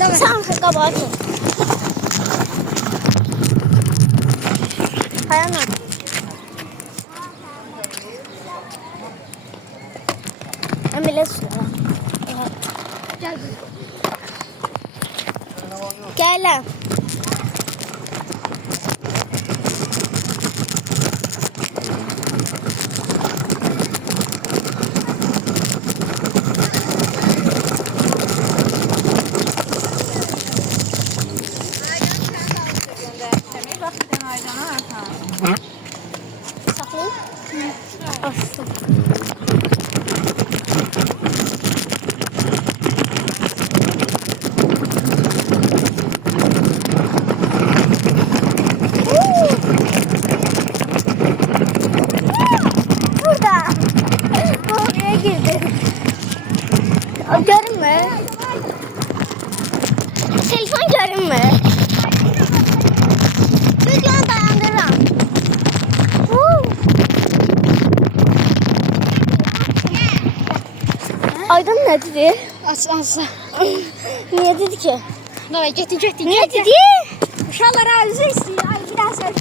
Sen kabahat ol. Dayanın. Emile sıra. Gel. Saklayın. Aslı. Burada. Oraya girdi. Görünmüyor. Telefon görünmüyor. Videonu dayandırıram. Aydın ne dedi? Asla. Niye dedi ki? Davay getdik. Niye dedi? Uşaqlar arzu istəyir. Ay, bir daha söz.